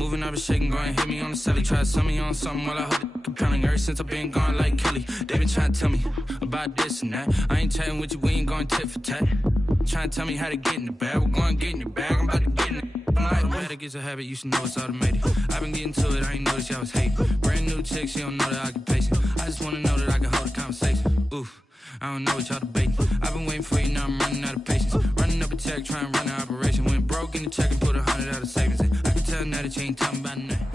moving, I was shaking, going hit me on the celly. Try to sell me on something while I heard it compelling. Ever since I've been gone like Kelly, they been trying to tell me about this and that. I ain't chatting with you, we ain't going tit for tat. Trying to tell me how to get in the bag. We're going to get in your bag, I'm about to get in it. I'm like, the way that gets a habit, you should know it's automated. I've been getting to it, I ain't noticed y'all was hating. Brand new chick, she don't know that I can pace it. I just wanna know that I can hold a conversation. Oof, I don't know what y'all debating. I've been waiting for you, now I'm running out of patience. Running up a check, trying to run an operation. Went broke in the check and put 100 out of savings in. I can tell now that you ain't talking about nothing.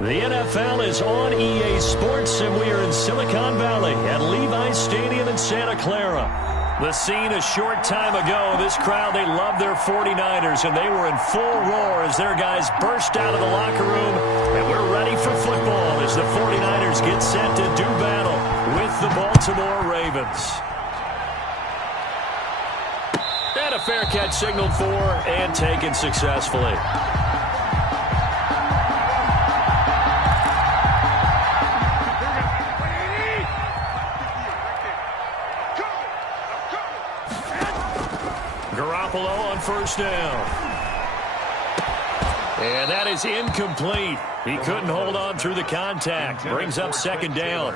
The NFL is on EA Sports, and we are in Silicon Valley at Levi's Stadium in Santa Clara. The scene a short time ago, this crowd, they loved their 49ers, and they were in full roar as their guys burst out of the locker room. And we're ready for football as the 49ers get set to do battle with the Baltimore Ravens. And a fair catch signaled for and taken successfully. On first down. And that is incomplete. He couldn't hold on through the contact. Brings up second down.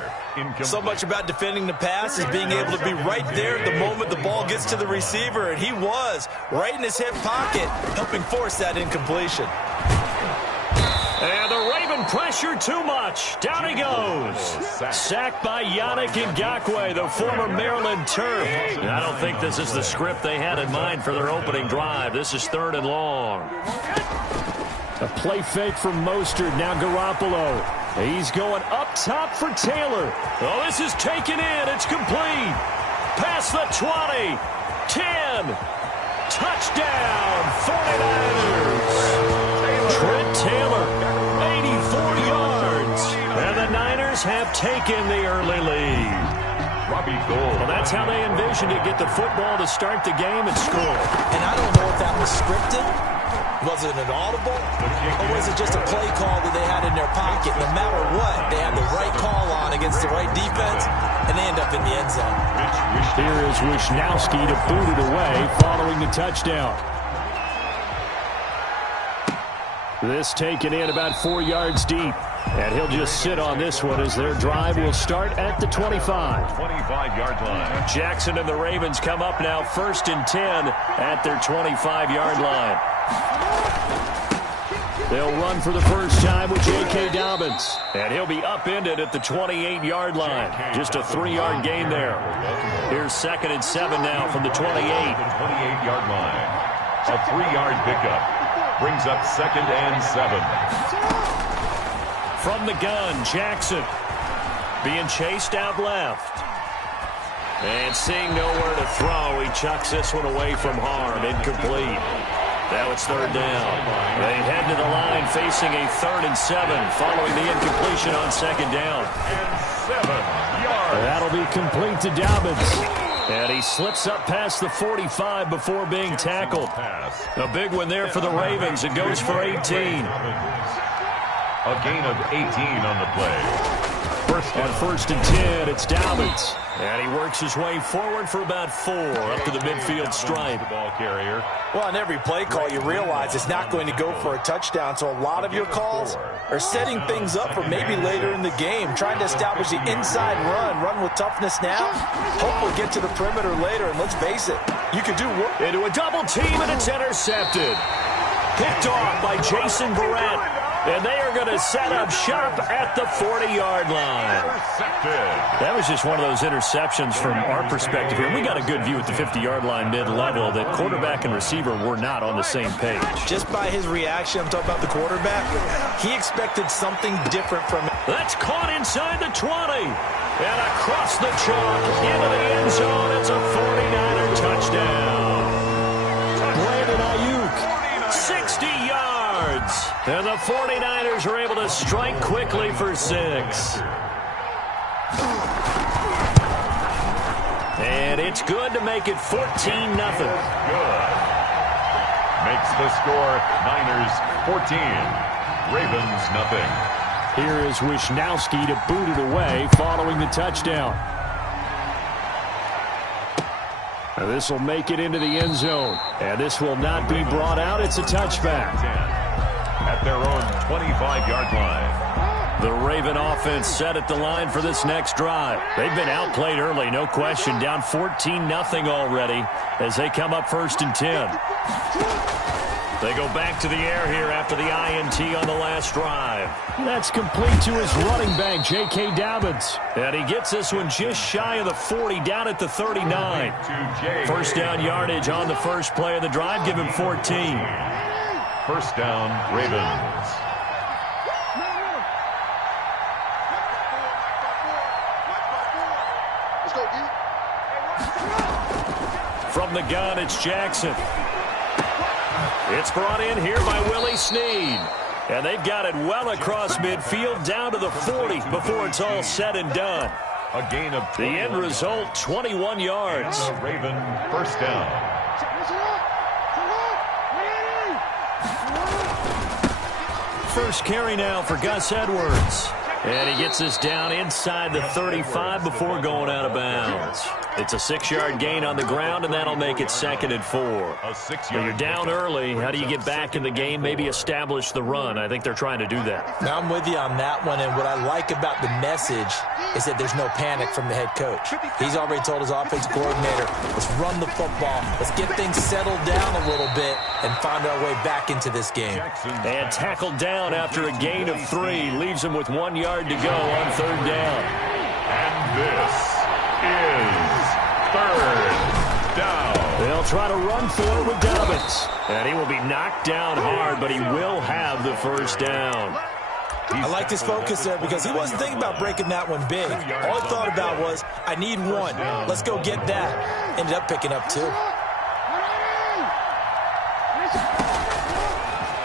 So much about defending the pass is being able to be right there at the moment the ball gets to the receiver, and he was right in his hip pocket, helping force that incompletion. And the Raven pressure too much. Down he goes. Sacked by Yannick Ngakoue, the former Maryland Terp. I don't think this is the script they had in mind for their opening drive. This is 3rd and long. A play fake from Mostert. Now Garoppolo. He's going up top for Taylor. Oh, this is taken in. It's complete. Past the 20. 10. Touchdown, 49ers. Trent Taylor, 84 yards. And the Niners have taken the early lead. Well, that's how they envisioned it. Get the football to start the game and score. And I don't know if that was scripted. Was it an audible? Or was it just a play call that they had in their pocket? No matter what, they had the right call on against the right defense, and they end up in the end zone. Here is Wisnowski to boot it away following the touchdown. This taken in about 4 yards deep. And he'll just sit on this one as their drive will start at the 25. 25-yard line. Jackson and the Ravens come up now 1st and 10 at their 25-yard line. They'll run for the first time with J.K. Dobbins. And he'll be upended at the 28-yard line. Just a 3-yard gain there. Here's 2nd and 7 now from the 28. 28-yard line. A 3-yard pickup. Brings up 2nd and 7. From the gun, Jackson being chased out left. And seeing nowhere to throw, he chucks this one away from harm. Incomplete. Now it's 3rd down. They head to the line facing a 3rd and 7 following the incompletion on 2nd down. And 7 yards. That'll be complete to Dobbins. And he slips up past the 45 before being tackled. A big one there for the Ravens. It goes for 18. A gain of 18 on the play. On 1st and 10, it's Dobbins. And he works his way forward for about 4 up to the midfield stripe. The ball carrier. Well, on every play call, you realize it's not going to go for a touchdown, so a lot of your calls are setting things up for maybe later in the game, trying to establish the inside run with toughness now, hopefully get to the perimeter later, and let's face it, you could do work. Into a double team, and it's intercepted. Picked off by Jason Verrett. And they are going to set up shop at the 40-yard line. That was just one of those interceptions from our perspective here. We got a good view at the 50-yard line mid-level that quarterback and receiver were not on the same page. Just by his reaction, I'm talking about the quarterback, he expected something different from it. That's caught inside the 20. And across the chalk into the end zone. It's a 49er touchdown. Brandon Ayuk, 60 yards. And the 49ers are able to strike quickly for 6. And it's good to make it 14-0. Good. Makes the score Niners 14. Ravens nothing. Here is Wisnowski to boot it away following the touchdown. This will make it into the end zone. And this will not be brought out. It's a touchback. At their own 25-yard line. The Raven offense set at the line for this next drive. They've been outplayed early, no question. Down 14-0 already as they come up 1st and 10. They go back to the air here after the INT on the last drive. That's complete to his running back, J.K. Dobbins. And he gets this one just shy of the 40, down at the 39. First down yardage on the first play of the drive. Give him 14. First down, Ravens. From the gun, it's Jackson. It's brought in here by Willie Snead. And they've got it well across midfield down to the 40 before it's all said and done. A gain of the end result, 21 yards. And the Raven first down. First carry now for Gus Edwards. And he gets this down inside the 35 before going out of bounds. It's a 6-yard gain on the ground, and that'll make it 2nd and 4. When you're down early, how do you get back in the game, maybe establish the run? I think they're trying to do that. Now I'm with you on that one, and what I like about the message is that there's no panic from the head coach. He's already told his offensive coordinator, let's run the football, let's get things settled down a little bit and find our way back into this game. And tackled down after a gain of 3, leaves him with 1 yard to go on 3rd down. And this is 3rd down. They'll try to run for it with Dobbins. And he will be knocked down hard, but he will have the first down. I like his focus there because he wasn't thinking about breaking that one big. All he thought about was, I need one. Let's go get that. Ended up picking up 2.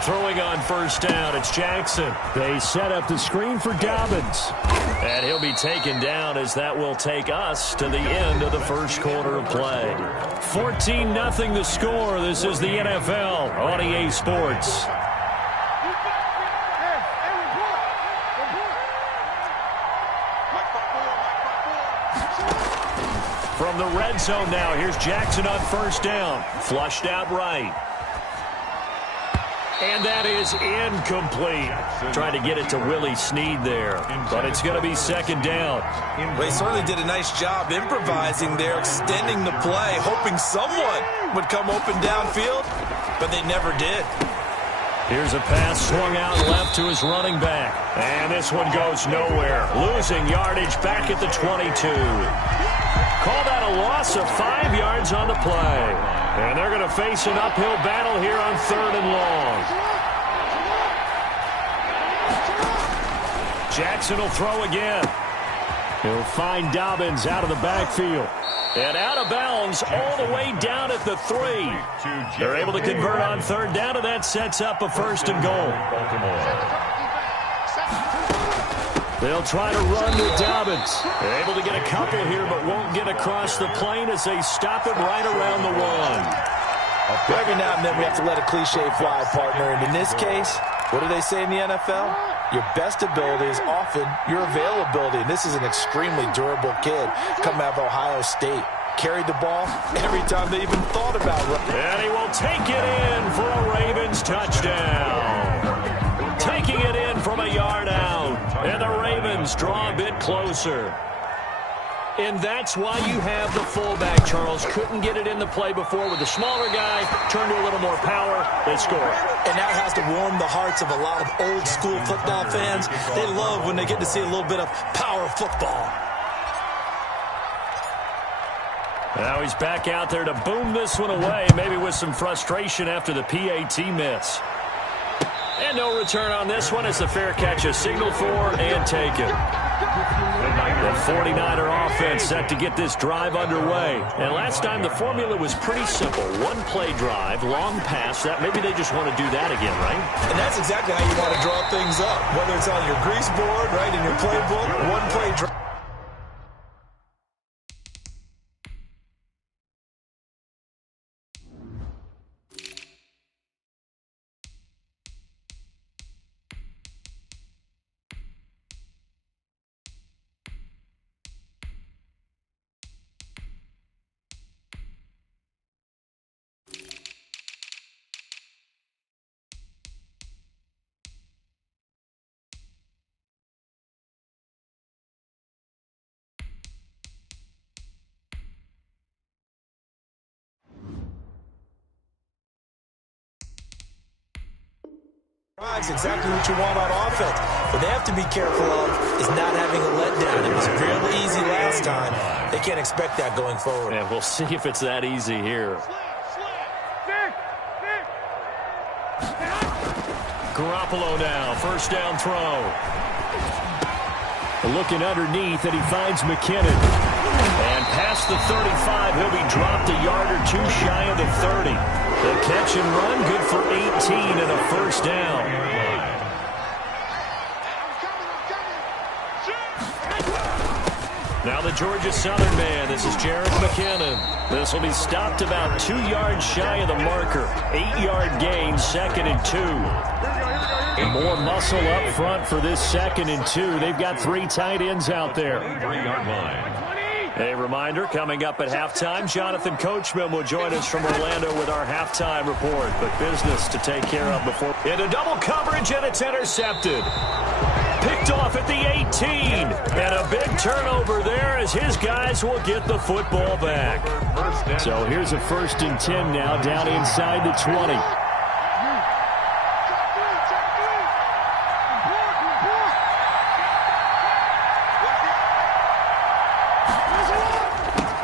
Throwing on first down, it's Jackson. They set up the screen for Dobbins. And he'll be taken down as that will take us to the end of the first quarter of play. 14-0 the score. This is the NFL on EA Sports. From the red zone now, here's Jackson on first down. Flushed out right. And that is incomplete. Trying to get it to Willie Snead there. But it's going to be 2nd down. They certainly did a nice job improvising there, extending the play, hoping someone would come open downfield, but they never did. Here's a pass swung out left to his running back. And this one goes nowhere. Losing yardage back at the 22. Call that a loss of 5 yards on the play. And they're going to face an uphill battle here on 3rd and long. Jackson will throw again. He'll find Dobbins out of the backfield. And out of bounds all the way down at the 3. They're able to convert on 3rd down, and that sets up a 1st and goal. They'll try to run with Dobbins. They're able to get a couple here, but won't get across the plane as they stop him right around the 1. Every now and then we have to let a cliche fly, partner. And in this case, what do they say in the NFL? Your best ability is often your availability. And this is an extremely durable kid coming out of Ohio State. Carried the ball every time they even thought about it. And he will take it in for a Ravens touchdown. Taking it in from a yard out. And the Ravens draw a bit closer. And that's why you have the fullback, Charles. Couldn't get it in the play before with the smaller guy. Turned to a little more power. They score. And that has to warm the hearts of a lot of old school football fans. They love when they get to see a little bit of power football. Now he's back out there to boom this one away, maybe with some frustration after the PAT miss. And no return on this one as the fair catch is signaled for and taken. The 49er offense set to get this drive underway. And last time the formula was pretty simple. One play drive, long pass. That maybe they just want to do that again, right? And that's exactly how you want to draw things up. Whether it's on your grease board, right, in your playbook, one play drive. That's exactly what you want on offense. What they have to be careful of is not having a letdown. It was fairly easy last time. They can't expect that going forward. And we'll see if it's that easy here. Garoppolo now, first down throw. Looking underneath, and he finds McKinnon. And past the 35, he'll be dropped a yard or two shy of the 30. The catch and run, good for 18 and a first down. Now the Georgia Southern man, this is Jarrett McKinnon. This will be stopped about 2 yards shy of the marker. 8-yard gain, 2nd and 2. More muscle up front for this 2nd and 2. They've got 3 tight ends out there. 3-yard line. A reminder, coming up at halftime, Jonathan Coachman will join us from Orlando with our halftime report. But business to take care of before. Into double coverage, and it's intercepted. Picked off at the 18. And a big turnover there as his guys will get the football back. So here's a 1st and 10 now, down inside the 20.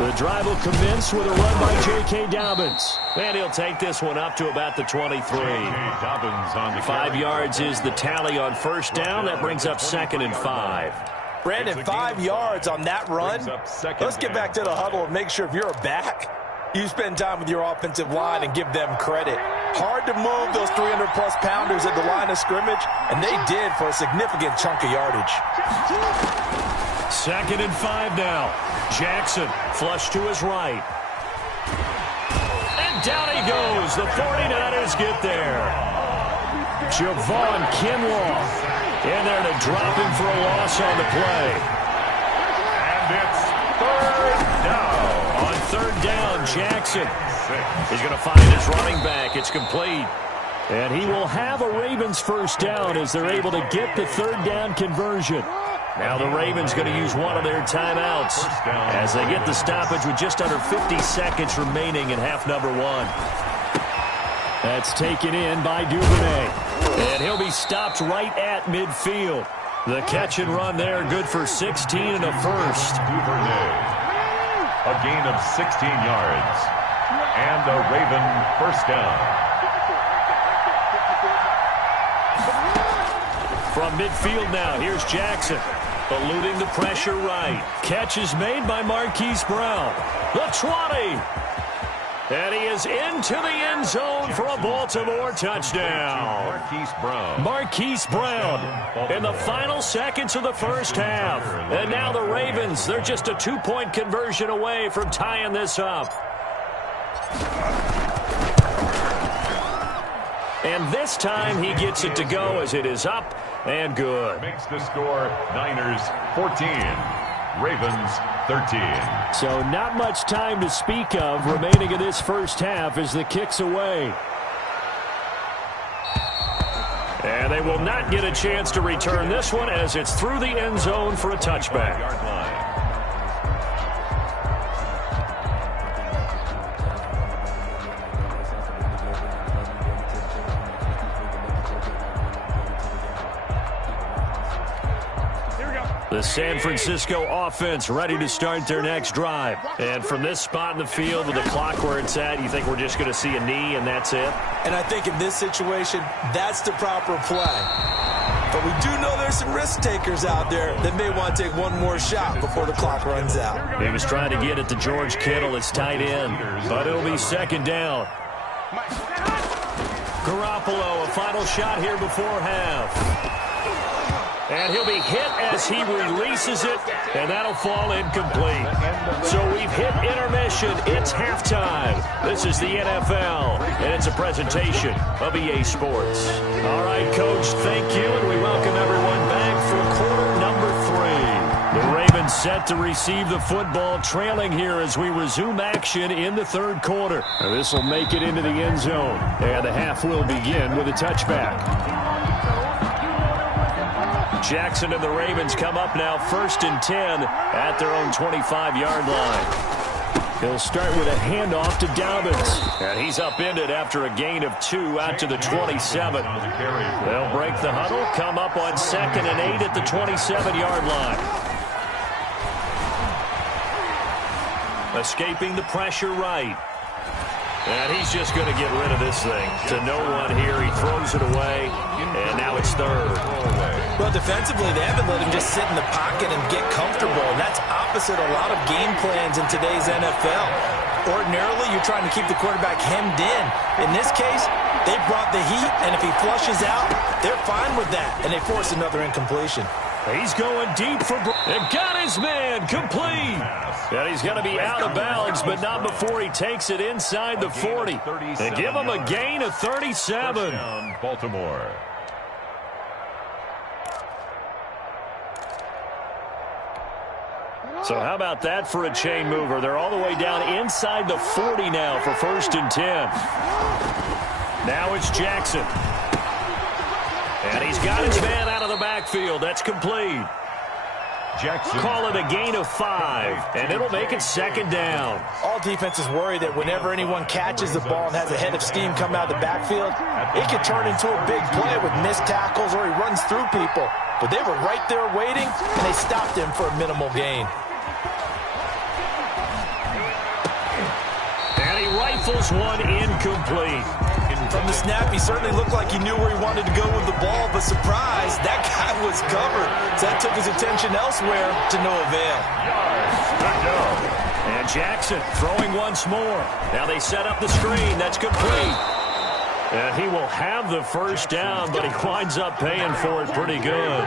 The drive will commence with a run by J.K. Dobbins. And he'll take this one up to about the 23. 5 yards is the tally on first down. That brings up 2nd and 5. Brandon, 5 yards on that run. Let's get back to the huddle and make sure if you're a back, you spend time with your offensive line and give them credit. Hard to move those 300-plus pounders at the line of scrimmage, and they did for a significant chunk of yardage. 2nd and 5 now. Jackson flush to his right. And down he goes. The 49ers get there. Javon Kinlaw in there to drop him for a loss on the play. And it's 3rd down. On 3rd down, Jackson. He's going to find his running back. It's complete. And he will have a Ravens first down as they're able to get the 3rd down conversion. Now the Ravens going to use one of their timeouts as they get the stoppage with just under 50 seconds remaining in half number 1. That's taken in by Duvernay. And he'll be stopped right at midfield. The catch and run there, good for 16 and a first. Duvernay, a gain of 16 yards. And a Raven first down. From midfield now, here's Jackson. Eluding the pressure right. Catch is made by Marquise Brown. The 20. And he is into the end zone for a Baltimore touchdown. Marquise Brown in the final seconds of the first half. And now the Ravens, they're just a 2-point conversion away from tying this up. And this time he gets it to go as it is up and good. Makes the score Niners 14, Ravens 13. So not much time to speak of remaining in this first half as the kick's away. And they will not get a chance to return this one as it's through the end zone for a touchback. The San Francisco offense ready to start their next drive. And from this spot in the field with the clock where it's at, you think we're just going to see a knee and that's it? And I think in this situation, that's the proper play. But we do know there's some risk takers out there that may want to take one more shot before the clock runs out. He was trying to get it to George Kittle, his tight end. But it'll be 2nd down. Garoppolo, a final shot here before half. And he'll be hit as he releases it, and that'll fall incomplete. So we've hit intermission. It's halftime. This is the NFL, and it's a presentation of EA Sports. All right, Coach, thank you, and we welcome everyone back for quarter number 3. The Ravens set to receive the football, trailing here as we resume action in the 3rd quarter. This will make it into the end zone, and the half will begin with a touchback. Jackson and the Ravens come up now 1st and 10 at their own 25-yard line. He'll start with a handoff to Dobbins. And he's upended after a gain of 2 out to the 27. They'll break the huddle, come up on 2nd and 8 at the 27-yard line. Escaping the pressure right. And he's just going to get rid of this thing. To no one here. He throws it away. And now it's 3rd. Well, defensively, they haven't let him just sit in the pocket and get comfortable. And that's opposite a lot of game plans in today's NFL. Ordinarily, you're trying to keep the quarterback hemmed in. In this case, they brought the heat, and if he flushes out, they're fine with that. And they force another incompletion. He's going deep for... They've got his man complete. And he's going to be out of bounds, but not before he takes it inside the 40. They give him a gain of 37. Baltimore. So how about that for a chain mover? They're all the way down inside the 40 now for 1st and 10. Now it's Jackson. And he's got his man out of the backfield. That's complete. Jackson. Call it a gain of 5, and it'll make it 2nd down. All defenses worry that whenever anyone catches the ball and has a head of steam come out of the backfield, it could turn into a big play with missed tackles or he runs through people. But they were right there waiting, and they stopped him for a minimal gain. And he rifles one incomplete. From the snap, he certainly looked like he knew where he wanted to go with the ball, but surprise, that guy was covered. So that took his attention elsewhere to no avail. And Jackson throwing once more. Now they set up the screen. That's complete. And he will have the 1st down, but he winds up paying for it pretty good.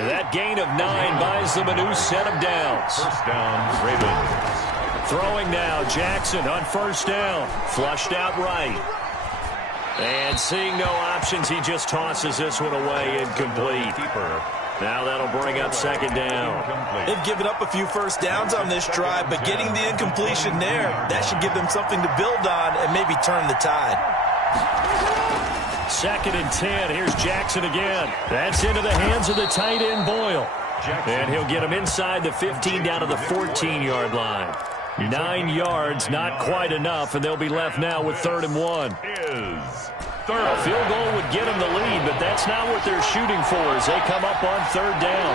And that gain of 9 buys them a new set of downs. 1st down, Ravens. Throwing now, Jackson on 1st down. Flushed out right. And seeing no options, he just tosses this one away incomplete. Now that'll bring up 2nd down. They've given up a few 1st downs on this drive, but getting the incompletion there, that should give them something to build on and maybe turn the tide. 2nd and 10. Here's Jackson again. That's into the hands of the tight end, Boyle. And he'll get him inside the 15 down to the 14-yard line. 9 yards, not quite enough, and they'll be left now with 3rd and 1. A field goal would get them the lead, but that's not what they're shooting for as they come up on 3rd down.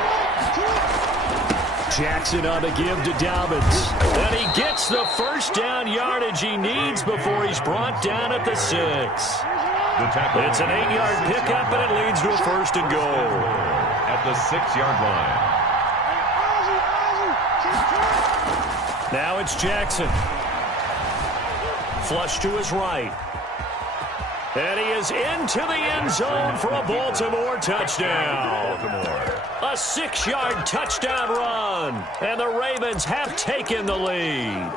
Jackson on the give to Dobbins. And he gets the 1st down yardage he needs before he's brought down at the 6. It's an 8-yard pickup, and it leads to a 1st and goal. At the 6-yard line. Now it's Jackson. Flush to his right. And he is into the end zone for a Baltimore touchdown. A 6-yard touchdown run. And the Ravens have taken the lead.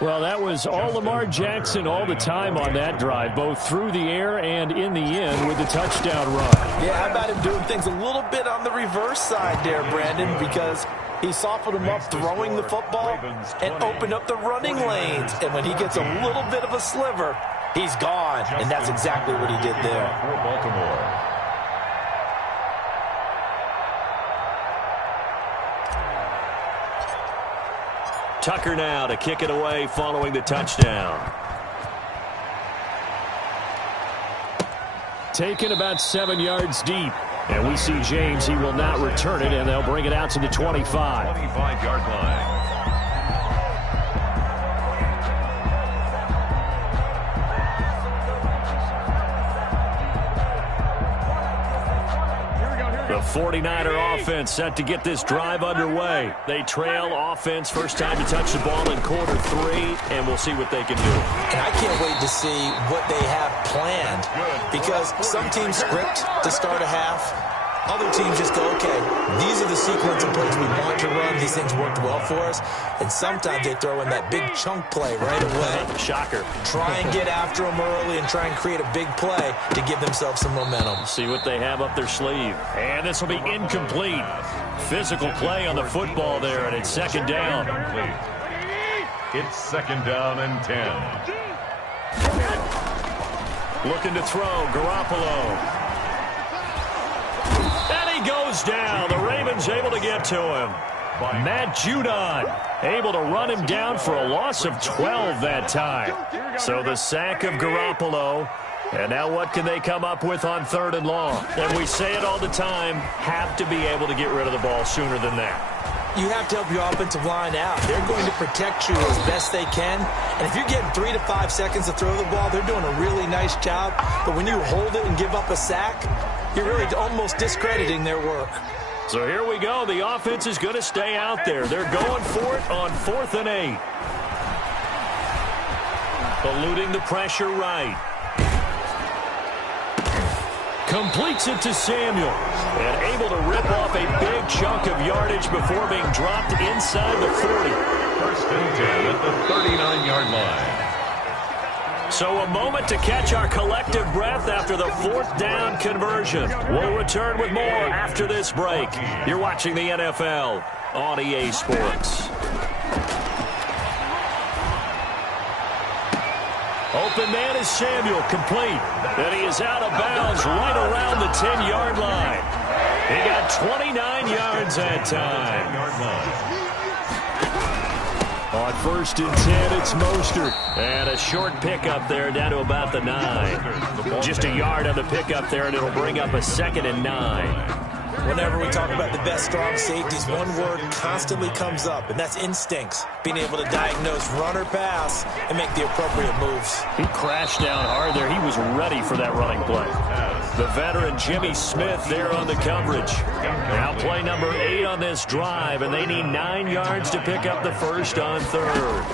Well, that was all Lamar Jackson all the time on that drive, both through the air and in the end with the touchdown run. Yeah, how about him doing things a little bit on the reverse side there, Brandon, because he softened him up throwing the football and opened up the running lanes. And when he gets a little bit of a sliver, he's gone. And that's exactly what he did there. For Baltimore. Tucker now to kick it away following the touchdown. Taken about 7 yards deep. And we see James, he will not return it, and they'll bring it out to the 25. 25-yard line. The 49er offense set to get this drive underway. They trail offense, first time to touch the ball in quarter 3, and we'll see what they can do. And I can't wait to see what they have planned, because some teams script to start a half. Other teams just go, okay, these are the sequence of plays we want to run. These things worked well for us. And sometimes they throw in that big chunk play right away. Shocker. Try and get after them early and try and create a big play to give themselves some momentum. See what they have up their sleeve. And this will be incomplete. Physical play on the football there, and it's 2nd down. It's 2nd down and 10. Looking to throw, Garoppolo. And he goes down. The Ravens able to get to him. Matt Judon able to run him down for a loss of 12 that time. So the sack of Garoppolo. And now what can they come up with on 3rd and long? And we say it all the time, have to be able to get rid of the ball sooner than that. You have to help your offensive line out. They're going to protect you as best they can. And if you're getting 3 to 5 seconds to throw the ball, they're doing a really nice job. But when you hold it and give up a sack, you're really almost discrediting their work. So here we go. The offense is going to stay out there. They're going for it on 4th and 8. Eluding the pressure right. Completes it to Samuel. And able to rip off a big chunk of yardage before being dropped inside the 40. 1st and 10 at the 39-yard line. So a moment to catch our collective breath after the 4th down conversion. We'll return with more after this break. You're watching the NFL on EA Sports. Open man is Samuel, complete. And he is out of bounds right around the 10-yard line. He got 29 yards that time. On 1st and 10, it's Mostert. And a short pickup there down to about the 9. Just a yard on the pickup there, and it'll bring up a 2nd and 9. Whenever we talk about the best strong safeties, one word constantly comes up, and that's instincts. Being able to diagnose run or pass and make the appropriate moves. He crashed down hard there. He was ready for that running play. The veteran Jimmy Smith there on the coverage. Now play number 8 on this drive, and they need 9 yards to pick up the 1st on 3rd.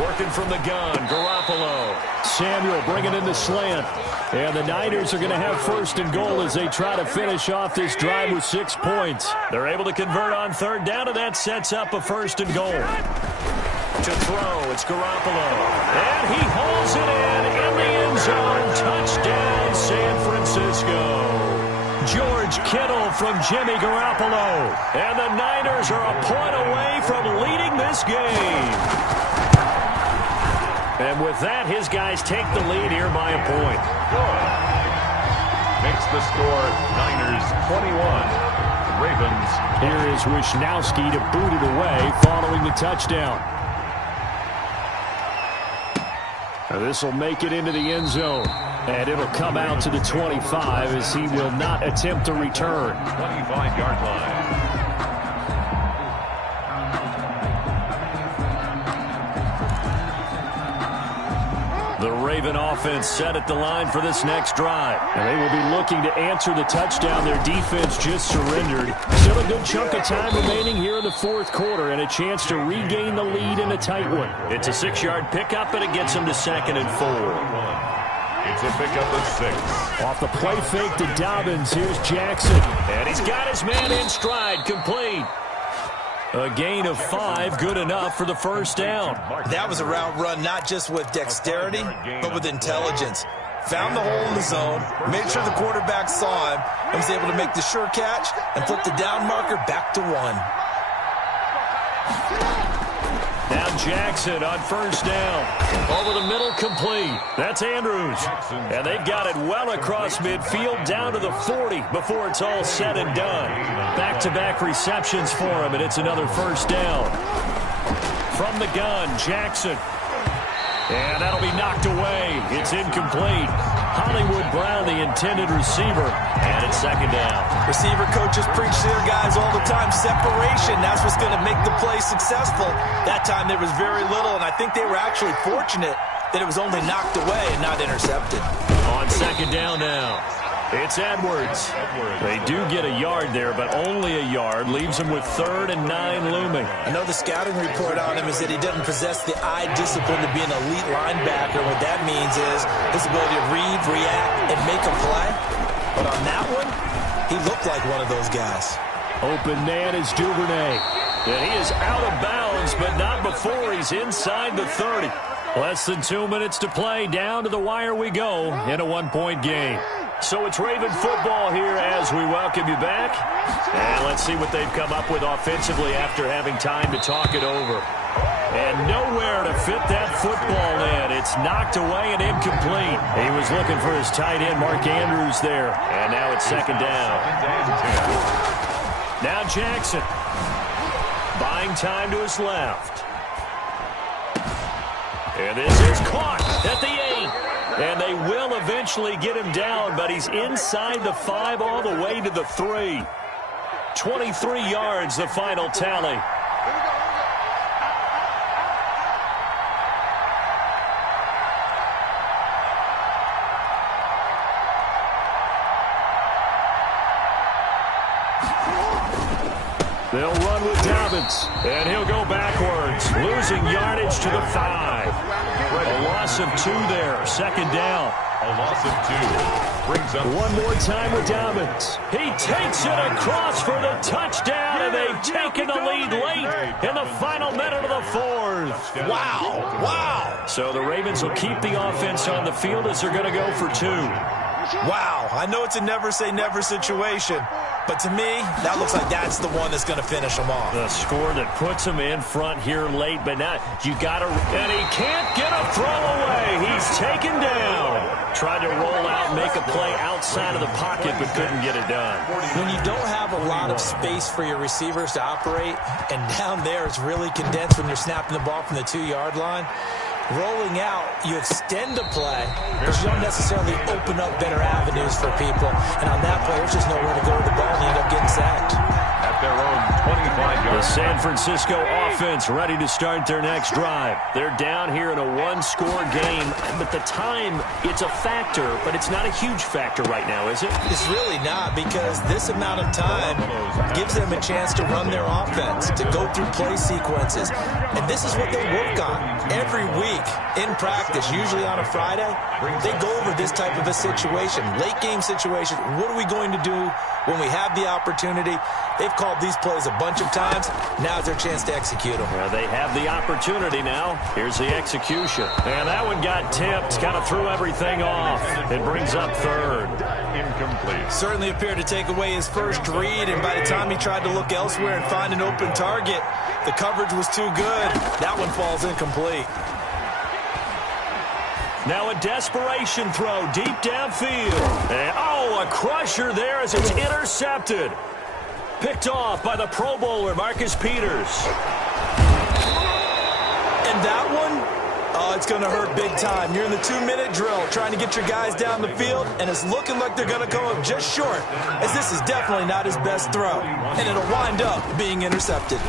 Working from the gun, Garoppolo. Samuel bringing in the slant. And the Niners are going to have 1st and goal as they try to finish off this drive with 6 points. They're able to convert on 3rd down, and that sets up a 1st and goal. To throw, it's Garoppolo. And he hauls it in the end zone. Touchdown, San Francisco. George Kittle from Jimmy Garoppolo. And the Niners are a point away from leading this game. And with that, his guys take the lead here by a point. Makes the score Niners 21, Ravens. Here is Wisnowski to boot it away following the touchdown. This will make it into the end zone. And it'll come out to the 25 as he will not attempt to return. 25-yard line. The Raven offense set at the line for this next drive. And they will be looking to answer the touchdown their defense just surrendered. Still a good chunk of time remaining here in the 4th quarter and a chance to regain the lead in a tight one. It's a 6-yard pickup, and it gets them to 2nd and 4. It's a pickup of 6. Off the play fake to Dobbins, here's Jackson. And he's got his man in stride, complete. A gain of 5, good enough for the 1st down. That was a route run not just with dexterity, but with intelligence. Found the hole in the zone, made sure the quarterback saw him, and was able to make the sure catch and flip the down marker back to 1. Now Jackson on 1st down. Over the middle, complete. That's Andrews. And they've got it well across midfield down to the 40 before it's all said and done. Back-to-back receptions for him, and it's another 1st down. From the gun, Jackson. And that'll be knocked away. It's incomplete. Hollywood Brown, the intended receiver, and it's 2nd down. Receiver coaches preach to their guys all the time. Separation, that's what's going to make the play successful. That time there was very little, and I think they were actually fortunate that it was only knocked away and not intercepted. On 2nd down now. It's Edwards. They do get a yard there, but only a yard. Leaves them with 3rd and 9 looming. I know the scouting report on him is that he doesn't possess the eye discipline to be an elite linebacker. What that means is his ability to read, react, and make a play. But on that one, he looked like one of those guys. Open man is Duvernay. And he is out of bounds, but not before he's inside the 30. Less than 2 minutes to play. Down to the wire we go in a 1-point game. So it's Raven football here as we welcome you back. And let's see what they've come up with offensively after having time to talk it over. And nowhere to fit that football in. It's knocked away and incomplete. He was looking for his tight end, Mark Andrews, there. And now it's 2nd down. Now Jackson. Buying time to his left. And this is caught at the 8. And they will eventually get him down, but he's inside the 5 all the way to the 3. 23 yards, the final tally. They'll run with Dobbins, and he'll go backwards, losing yardage to the 5. A loss of 2 there, second down. A loss of 2 brings up one more time with Dobbins. He takes it across for the touchdown, and they've taken the lead late in the final minute of the 4th. Wow, wow. So the Ravens will keep the offense on the field as they're going to go for 2. Wow, I know it's a never-say-never situation, but to me, that looks like that's the one that's going to finish them off. The score that puts him in front here late, but now you got to, and he can't get a throw away. He's taken down. Tried to roll out, make a play outside of the pocket, but couldn't get it done. When you don't have a lot of space for your receivers to operate, and down there it's really condensed when you're snapping the ball from the 2-yard line, rolling out, you extend the play, but you don't necessarily open up better avenues for people. And on that play, there's just nowhere to go with the ball, and you end up getting sacked. At their own 25-yard. The San Francisco offense ready to start their next drive. They're down here in a 1-score game, but the time, it's a factor, but it's not a huge factor right now, is it? It's really not, because this amount of time gives them a chance to run their offense, to go through play sequences. And this is what they work on every week in practice, usually on a Friday. They go over this type of a situation, late game situation. What are we going to do when we have the opportunity? They've called these plays a bunch of times. Now's their chance to execute them. Well, they have the opportunity now. Here's the execution. And that one got tipped, kind of threw everything off. It brings up 3rd. Incomplete. Certainly appeared to take away his first read, and by the time he tried to look elsewhere and find an open target, the coverage was too good. That one falls incomplete. Now a desperation throw deep downfield. And, a crusher there as it's intercepted. Picked off by the Pro Bowler, Marcus Peters. And that one, it's going to hurt big time. You're in the 2-minute drill trying to get your guys down the field, and it's looking like they're going to come up just short, as this is definitely not his best throw, and it'll wind up being intercepted.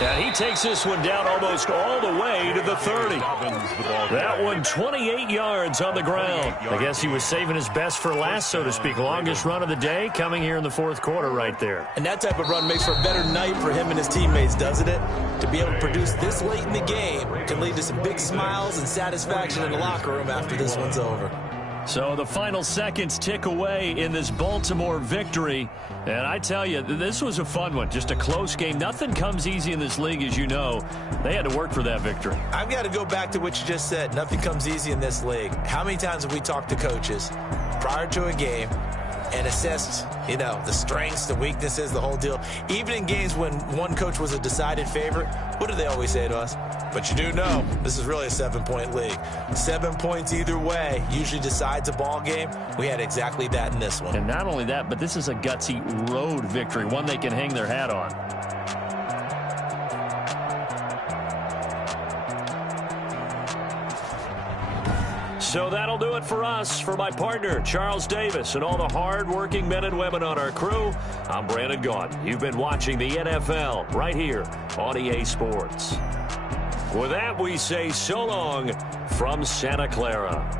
And he takes this one down almost all the way to the 30. That one 28 yards on the ground. I guess he was saving his best for last, so to speak. Longest run of the day coming here in the 4th quarter right there. And that type of run makes for a better night for him and his teammates, doesn't it? To be able to produce this late in the game can lead to some big smiles and satisfaction in the locker room after this one's over. So the final seconds tick away in this Baltimore victory. And I tell you, this was a fun one. Just a close game. Nothing comes easy in this league, as you know. They had to work for that victory. I've got to go back to what you just said. Nothing comes easy in this league. How many times have we talked to coaches prior to a game and assessed, the strengths, the weaknesses, the whole deal? Even in games when one coach was a decided favorite, what do they always say to us? But you do know, this is really a 7-point league. 7 points either way usually decides a ball game. We had exactly that in this one. And not only that, but this is a gutsy road victory, one they can hang their hat on. So that'll do it for us. For my partner, Charles Davis, and all the hard-working men and women on our crew, I'm Brandon Gaudin. You've been watching the NFL right here on EA Sports. With that, we say so long from Santa Clara.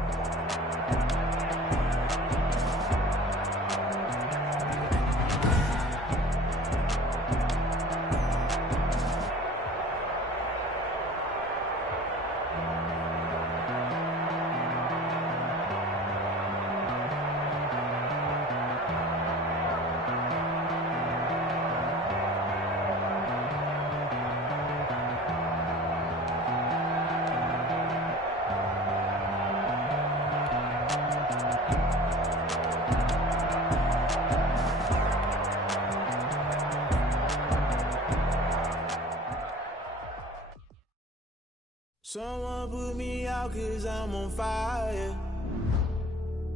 Someone put me out 'cause I'm on fire.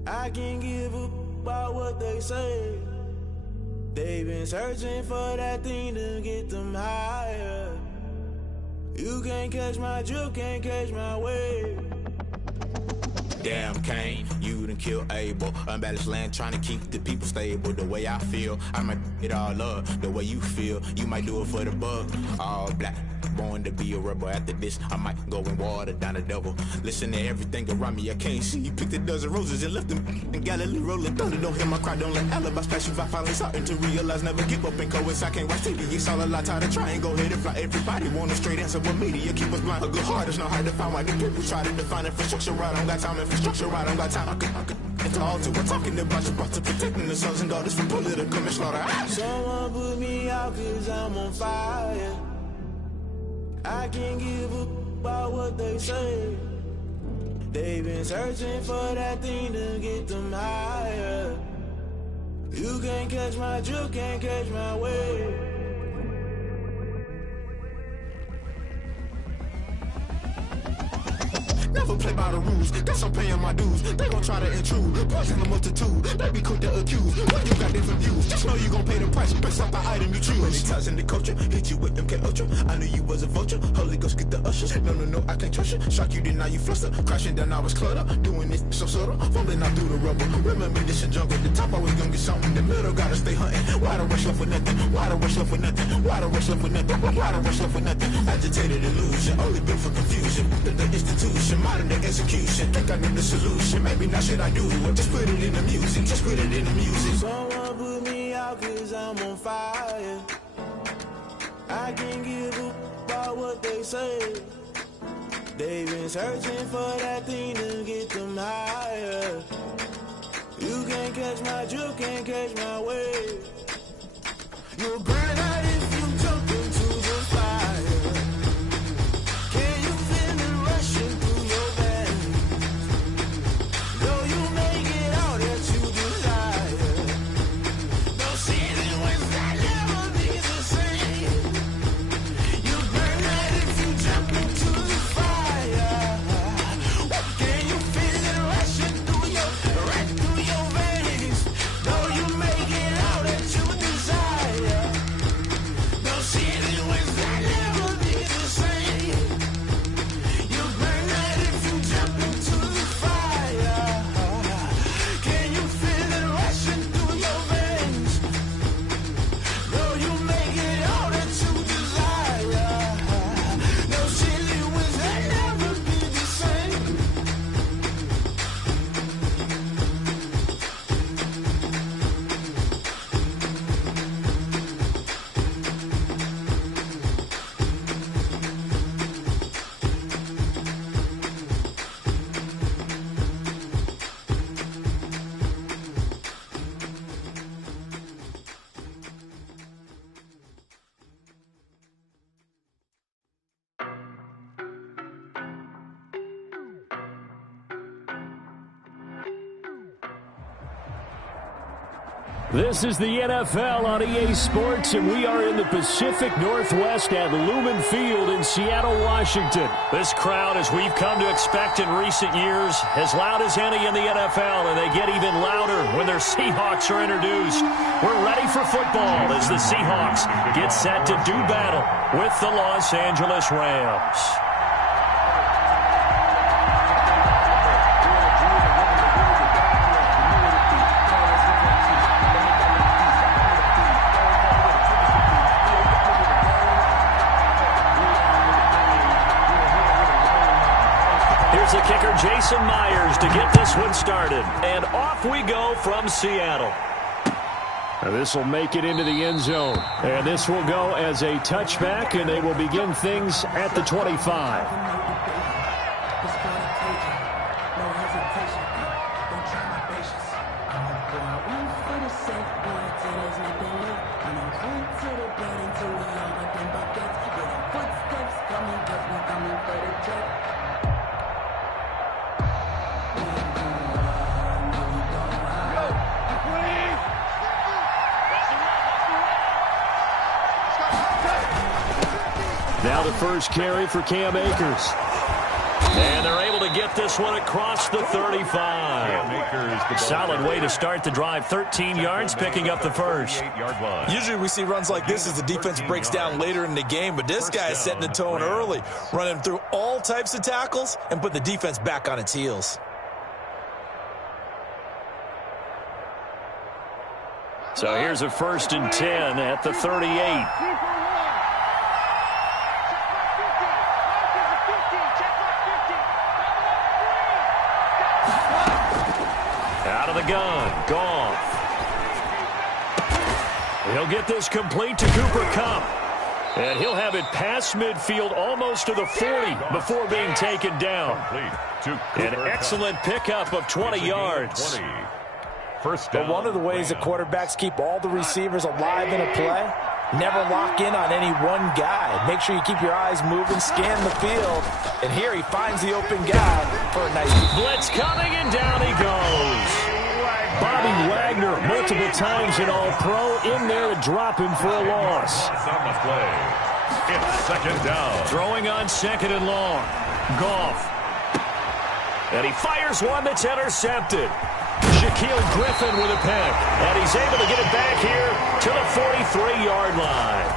I can't give up about what they say. They've been searching for that thing to get them higher. You can't catch my drift, can't catch my wave. Damn, Kane, you done killed Abel. Unbalanced land, trying to keep the people stable. The way I feel, I might it all up. The way you feel, you might do it for the bug. All black, born to be a rebel. After this, I might go and water down the devil. Listen to everything around me, I can't see. You picked a dozen roses and left them in Galilee rolling thunder. Don't hear my cry, don't let alibis pass you. I finally starting to realize, never give up and coincide. I can't watch TV, it's all a lot. Tired of trying, go ahead and fly. Everybody want a straight answer, but media keep us blind. A good heart is not hard to find. Why the people try to define infrastructure right? I don't got time, infrastructure right? I don't got time. I could it's all to we're talking about you, about to protecting the sons and daughters from political manslaughter. Someone put me out cause I'm on fire. I can't give up about what they say. They've been searching for that thing to get them higher. You can't catch my drift, can't catch my wave. Never play by the rules, guess I'm paying my dues. They gon' try to intrude, poison the multitude. They be quick to accuse, when you got different views. Just know you gon' pay the price, based off the item you choose. Many ties in the culture, hit you with MK Ultra. I knew you was a vulture, Holy Ghost get the ushers. No, I can't trust you. Shock you, then now you fluster. Crashing down, I was cluttered. Doing this so subtle, fumbling out through the rubble. Remember this a jungle, the top always gonna get something. In the middle, gotta stay hunting. Why the rush left with nothing? Why the rush left with nothing? Why the rush left with nothing? Why the rush left with nothing? Agitated illusion, only built for confusion. The institution, modern day execution. Think I need the solution. Maybe not should I do it? Just put it in the music. Just put it in the music. Someone put me out cause I'm on fire. I can't give up about what they say. They've been searching for that thing to get them higher. You can't catch my drift, can't catch my wave. You'll burn out if you jump into the fire. Can you feel it rushing through your veins? Though you make it all that you desire. No season was that never be the same. You burn out if you jump into the fire. Can you feel it rushing through your veins? Though you make it all that you desire. No season was that never be the same. You burn out if you jump into the fire. Can you feel it rushing through your veins? Though you make it all that you desire. No silly was that never be the same. This is the NFL on EA Sports, and we are in the Pacific Northwest at Lumen Field in Seattle, Washington. This crowd, as we've come to expect in recent years, as loud as any in the NFL, and they get even louder when their Seahawks are introduced. We're ready for football as the Seahawks get set to do battle with the Los Angeles Rams. The kicker, Jason Myers, to get this one started. And off we go from Seattle. This will make it into the end zone. And this will go as a touchback, and they will begin things at the 25. Now the first carry for Cam Akers. And they're able to get this one across the 35. Solid way to start the drive. 13 yards, picking up the first. Usually we see runs like this as the defense breaks down later in the game, but this guy is setting the tone early, running through all types of tackles and put the defense back on its heels. So here's a 1st and 10 at the 38. Out of the gun, Goff. He'll get this complete to Cooper Kupp. And he'll have it past midfield almost to the 40 before being taken down. An excellent pickup of 20 yards. But one of the ways that quarterbacks keep all the receivers alive in a play, never lock in on any one guy. Make sure you keep your eyes moving, scan the field. And here he finds the open guy for a nice blitz coming, and down he goes. Bobby Wagner, multiple times in All-Pro, in there to drop him for a loss. On the play. It's 2nd down. Throwing on 2nd and long. Goff. And he fires one that's intercepted. Shaquille Griffin with a pick. And he's able to get it back here to the 43-yard line.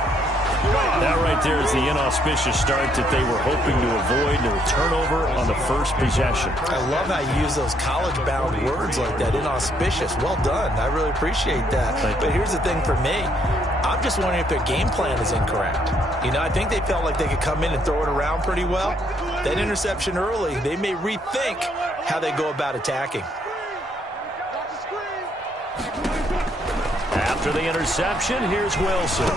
That right there is the inauspicious start that they were hoping to avoid, and a turnover on the first possession. I love how you use those college-bound words like that, inauspicious. Well done. I really appreciate that. But here's the thing for me. I'm just wondering if their game plan is incorrect. You know, I think they felt like they could come in and throw it around pretty well. That interception early, they may rethink how they go about attacking. After the interception, here's Wilson.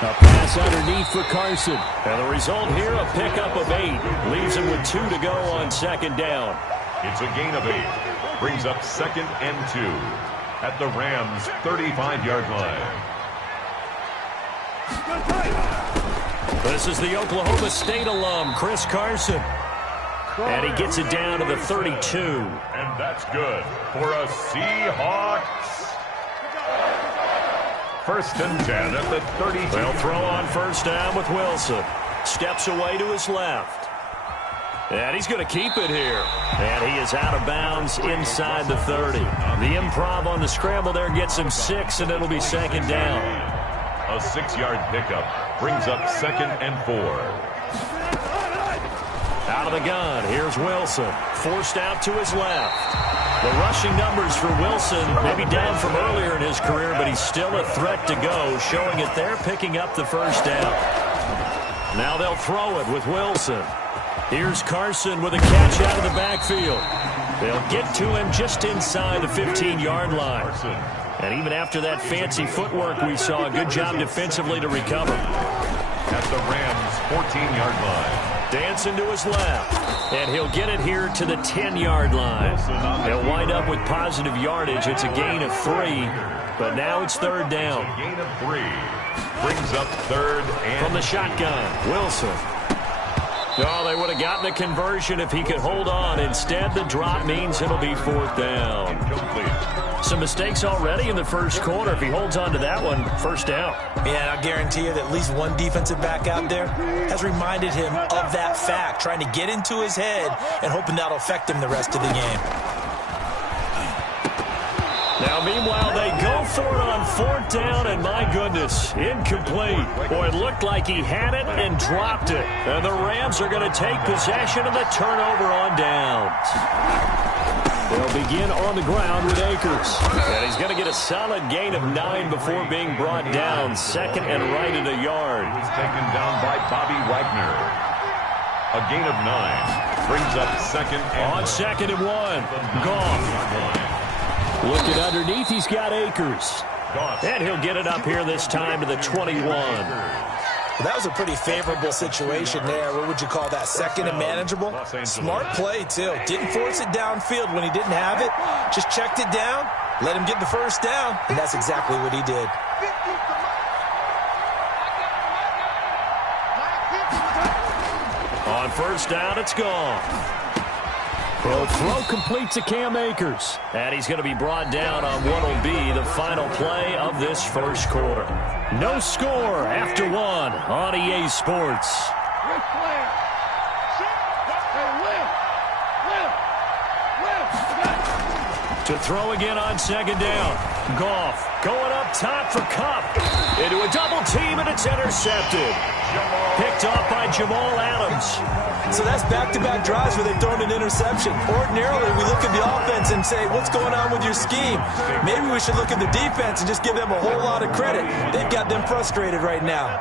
A pass underneath for Carson. And the result here, a pickup of 8. Leaves him with 2 to go on 2nd down. It's a gain of 8. Brings up 2nd and 2 at the Rams' 35-yard line. This is the Oklahoma State alum, Chris Carson. And he gets it down to the 32. And that's good for a Seahawks. 1st and 10 at the 32. They'll throw on 1st down with Wilson. Steps away to his left. And he's going to keep it here. And he is out of bounds inside the 30. The improv on the scramble there gets him 6, and it'll be 2nd down. A 6-yard pickup brings up 2nd and 4. Out of the gun, here's Wilson. Forced out to his left. The rushing numbers for Wilson may be down from earlier in his career, but he's still a threat to go, showing it there, picking up the 1st down. Now they'll throw it with Wilson. Here's Carson with a catch out of the backfield. They'll get to him just inside the 15-yard line. And even after that fancy footwork we saw, a good job defensively to recover. At the Rams' 14-yard line. Dancing to his left, and he'll get it here to the 10-yard line. He'll wind up with positive yardage. It's a gain of 3, but now it's 3rd down. A gain of 3 brings up 3rd and from the shotgun, Wilson. Oh, they would have gotten a conversion if he could hold on. Instead, the drop means it'll be 4th down. Incomplete. Some mistakes already in the first quarter. If he holds on to that one, 1st down. Yeah, and I guarantee you that at least one defensive back out there has reminded him of that fact, trying to get into his head and hoping that'll affect him the rest of the game. Now, meanwhile, they go for it on 4th down, and my goodness, incomplete. Boy, it looked like he had it and dropped it. And the Rams are going to take possession of the turnover on downs. They'll begin on the ground with Akers. And he's going to get a solid gain of 9 before being brought down. 2nd and right at a yard. He was taken down by Bobby Wagner. A gain of 9 brings up 2nd and on 2nd and 1. Goff. Looking underneath, he's got Akers. And he'll get it up here this time to the 21. Well, that was a pretty favorable situation there. What would you call that? 2nd and manageable? Smart play, too. Didn't force it downfield when he didn't have it. Just checked it down, let him get the 1st down, and that's exactly what he did. On 1st down, it's gone. He'll throw complete to Cam Akers. And he's going to be brought down on what will be the final play of this first quarter. No score after 1 on EA Sports. To throw again on second down. Goff going up top for Kupp. Into a double team, and it's intercepted. Picked off by Jamal Adams. So that's back-to-back drives where they've thrown an interception. Ordinarily, we look at the offense and say, what's going on with your scheme? Maybe we should look at the defense and just give them a whole lot of credit. They've got them frustrated right now.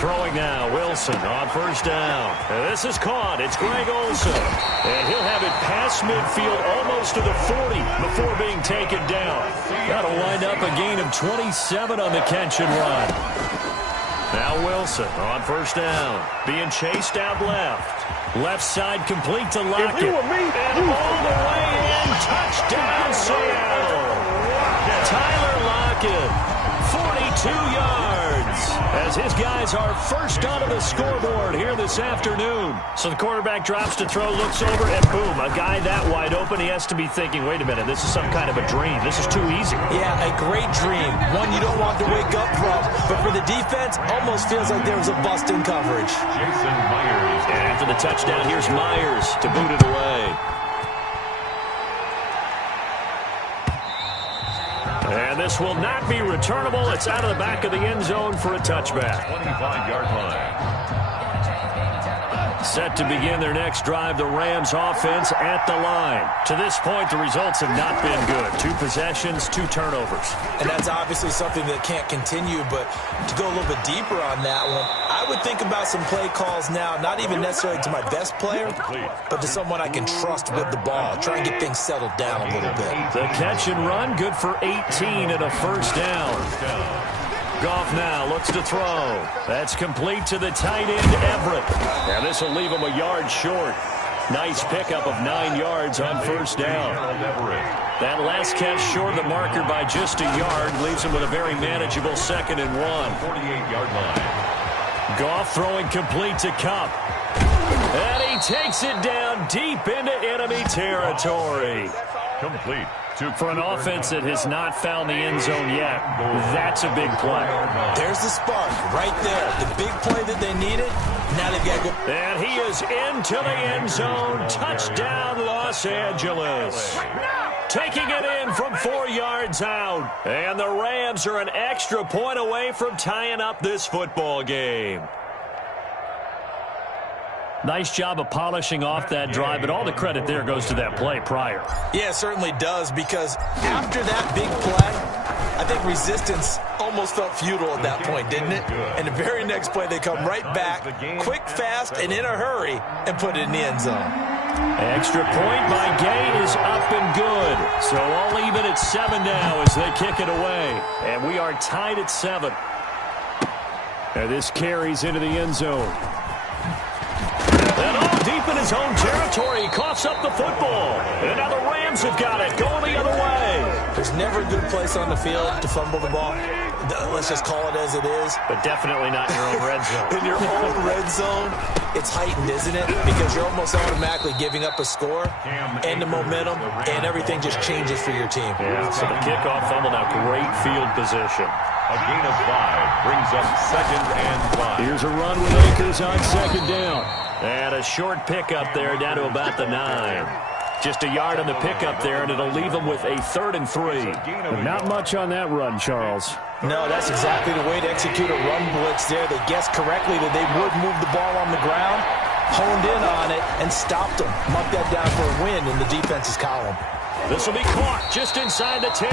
Throwing now, Wilson on first down. And this is caught. It's Greg Olsen. And he'll have it past midfield almost to the 40 before being taken down. That'll wind up a gain of 27 on the catch and run. Now Wilson on first down. Being chased out left. Left side complete to Lockett. And all the way in. Touchdown, Seattle. Tyler Lockett, 42 yards. As his guys are first onto the scoreboard here this afternoon. So the quarterback drops to throw, looks over, and boom, a guy that wide open. He has to be thinking, wait a minute, this is some kind of a dream. This is too easy. Yeah, a great dream. One you don't want to wake up from. But for the defense, almost feels like there was a bust in coverage. Jason Myers. And after the touchdown, here's Myers to boot it away. And this will not be returnable. It's out of the back of the end zone for a touchback. 25-yard line. Set to begin their next drive, the Rams offense at the line. To this point, the results have not been good. 2 possessions, 2 turnovers. And that's obviously something that can't continue, but to go a little bit deeper on that one, I would think about some play calls now, not even necessarily to my best player, but to someone I can trust with the ball. Try and get things settled down a little bit. The catch and run, good for 18 and a first down. Goff now looks to throw. That's complete to the tight end, Everett. Now this will leave him a yard short. Nice pickup of 9 yards on first down. That last catch short of the marker by just a yard leaves him with a very manageable 2nd and 1. 48-yard line. Goff throwing complete to Kupp. And he takes it down deep into enemy territory. Complete. For an offense that has not found the end zone yet, that's a big play. There's the spark right there. The big play that they needed. Now they've got to go. And he is into the end zone. Touchdown, Los Angeles. Taking it in from 4 yards out. And the Rams are an extra point away from tying up this football game. Nice job of polishing off that drive, but all the credit there goes to that play prior. Yeah, it certainly does, because after that big play, I think resistance almost felt futile at that point, didn't it? And the very next play, they come right back, quick, fast, and in a hurry, and put it in the end zone. Extra point by Gay is up and good. So all even at 7 now as they kick it away. And we are tied at 7. And this carries into the end zone. And all deep in his own territory, he coughs up the football. And now the Rams have got it, going the other way. There's never a good place on the field to fumble the ball. Let's just call it as it is. But definitely not in your own red zone. In your own red zone, it's heightened, isn't it? Because you're almost automatically giving up a score and the momentum, and everything just changes for your team. Yeah, so the kickoff fumble, now great field position. A gain of 5 brings up 2nd and 5. Here's a run with Akers on 2nd down. And a short pickup there down to about the 9. Just a yard on the pickup there, and it'll leave them with a 3rd and 3. Not much on that run, Charles. No, that's exactly the way to execute a run blitz there. They guessed correctly that they would move the ball on the ground, honed in on it, and stopped them. Marked that down for a win in the defense's column. This will be caught just inside the 10.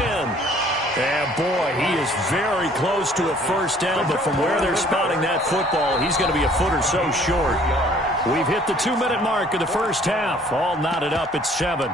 And boy, he is very close to a first down, but from where they're spotting that football, he's going to be a foot or so short. We've hit the 2-minute mark of the first half. All knotted up at 7.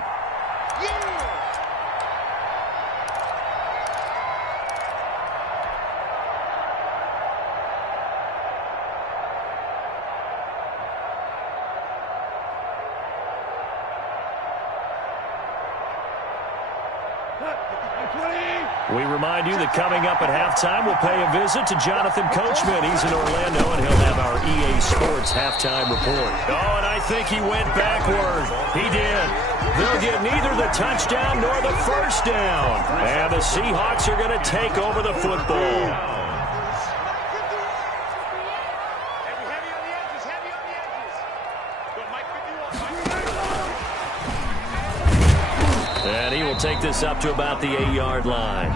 We remind you that coming up at halftime, we'll pay a visit to Jonathan Coachman. He's in Orlando, and he'll have our EA Sports halftime report. Oh, and I think he went backward. He did. They'll get neither the touchdown nor the first down. And the Seahawks are going to take over the football. And he will take this up to about the 8-yard line.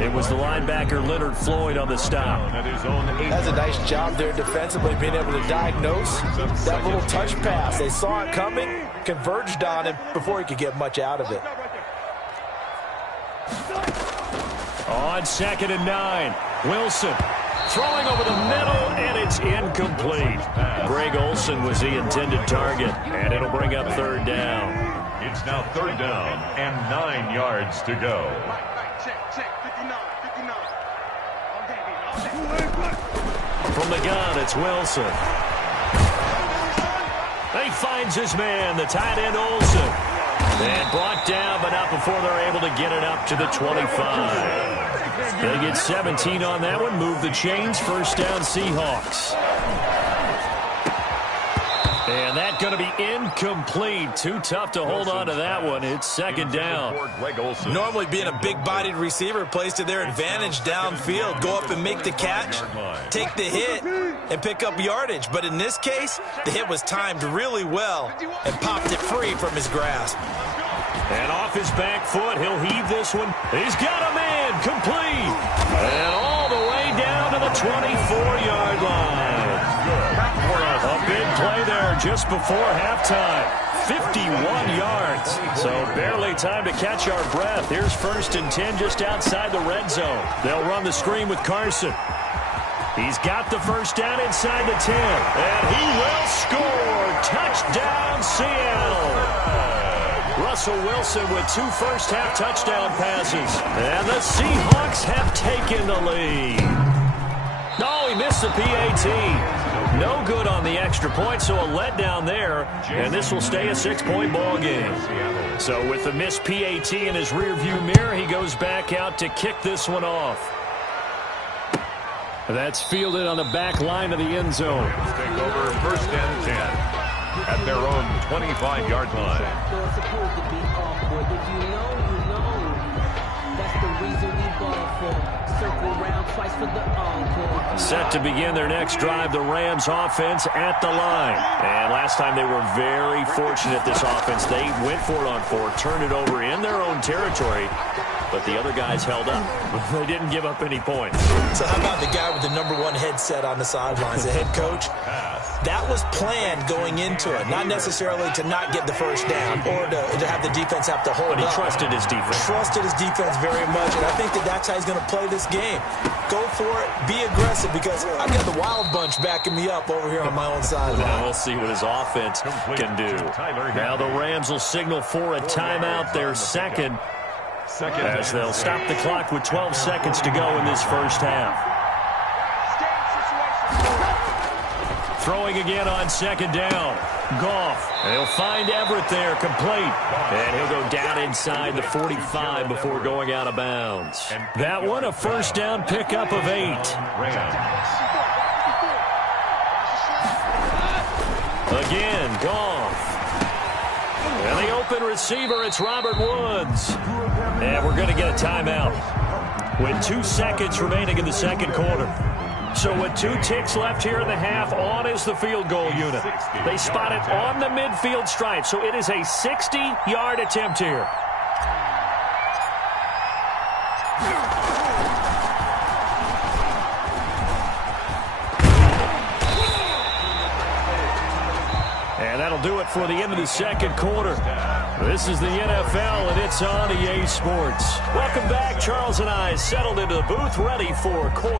It was the linebacker Leonard Floyd on the stop. That's a nice job there defensively, being able to diagnose that little touch pass. They saw it coming, converged on him before he could get much out of it. On 2nd and 9, Wilson throwing over the middle, and it's incomplete. Greg Olsen was the intended target, and it'll bring up 3rd down. It's now 3rd down and 9 yards to go. From the gun, it's Wilson. He finds his man, the tight end Olsen. And brought down, but not before they're able to get it up to the 25. They get 17 on that one, move the chains, 1st down Seahawks. And that's going to be incomplete. Too tough to hold on to that one. It's 2nd down. Normally being a big-bodied receiver plays to their advantage downfield. Go up and make the catch, take the hit, and pick up yardage. But in this case, the hit was timed really well and popped it free from his grasp. And off his back foot, he'll heave this one. He's got a man, complete. And all the way down to the 24-yard line. A big play there just before halftime. 51 yards. So barely time to catch our breath. Here's 1st and 10 just outside the red zone. They'll run the screen with Carson. He's got the 1st down inside the 10. And he will score. Touchdown, Seattle. Russell Wilson with 2 first-half touchdown passes. And the Seahawks have taken the lead. No, he missed the PAT. No good on the extra point, so a letdown there. And this will stay a 6-point ball game. So with the missed PAT in his rearview mirror, he goes back out to kick this one off. That's fielded on the back line of the end zone. Take over 1st and 10. At their own 25-yard line. It's supposed to be awkward. If you know, you know. That's the reason we ball for. Circle round twice for the encore. Set to begin their next drive, the Rams offense at the line. And last time they were very fortunate, this offense. They went for it on 4, turned it over in their own territory, but the other guys held up. They didn't give up any points. So how about the guy with the #1 headset on the sidelines, the head coach? That was planned going into it, not necessarily to not get the 1st down or to have the defense have to hold up. But he trusted his defense. Trusted his defense very much, and I think that's how he's going to play this game. Go for it, be aggressive, because I've got the wild bunch backing me up over here on my own sideline. Well, we'll see what his offense can do. Now the Rams will signal for a timeout, their second, as they'll stop the clock with 12 seconds to go in this 1st half. Throwing again on 2nd down. Goff. He'll find Everett there, complete. And he'll go down inside the 45 before going out of bounds. That one, a 1st down pickup of 8. Again, Goff. And the open receiver, it's Robert Woods. And we're going to get a timeout with 2 seconds remaining in the 2nd quarter. So with 2 ticks left here in the half, on is the field goal unit. They spot it on the midfield stripe, so it is a 60-yard attempt here. And that'll do it for the end of the 2nd quarter. This is the NFL, and it's on EA Sports. Welcome back. Charles and I settled into the booth, ready for quarter.